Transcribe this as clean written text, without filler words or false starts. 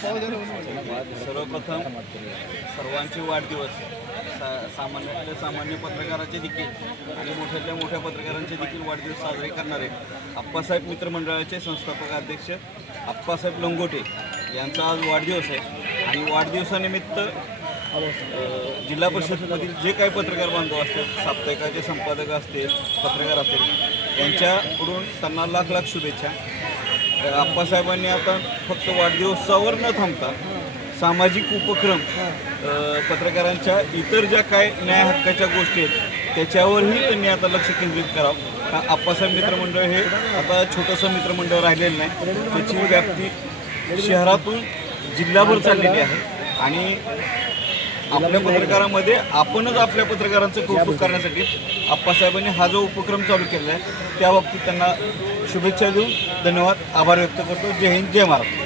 सर्वप्रथम सर्वांचे वाढदिवस सामान्यातल्या सामान्य पत्रकाराचे देखील आणि मोठ्यातल्या मोठ्या पत्रकारांचे देखील वाढदिवस साजरे करणारे आप्पासाहेब मित्रमंडळाचे संस्थापक अध्यक्ष आप्पासाहेब लंगोटे यांचा आज वाढदिवस आहे आणि वाढदिवसानिमित्त जिल्हा परिषदेमधील जे काही पत्रकार बांधव असतील, साप्ताहिकाचे संपादक असतील, पत्रकार असतील, यांच्याकडून त्यांना लाख लाख शुभेच्छा. आप्पासाहेबांनी आता फक्त वाढदिवसावर न थांबता सामाजिक उपक्रम, पत्रकारांच्या इतर ज्या काय न्याय हक्काच्या गोष्टी आहेत त्याच्यावरही त्यांनी आता लक्ष केंद्रित करावं. आप्पासाहेब मित्रमंडळ हे आता छोटंसं मित्रमंडळ राहिलेलं नाही, त्याची व्याप्ती शहरातून जिल्हाभर चाललेली आहे आणि आपल्या पत्रकारामध्ये आपणच आपल्या पत्रकारांचं कौतुक करण्यासाठी आप्पासाहेबांनी हा जो उपक्रम चालू केलेला आहे त्या बाबतीत त्यांना शुभेच्छा देऊन धन्यवाद, आभार व्यक्त करतो. जय हिंद, जय महाराष्ट्र.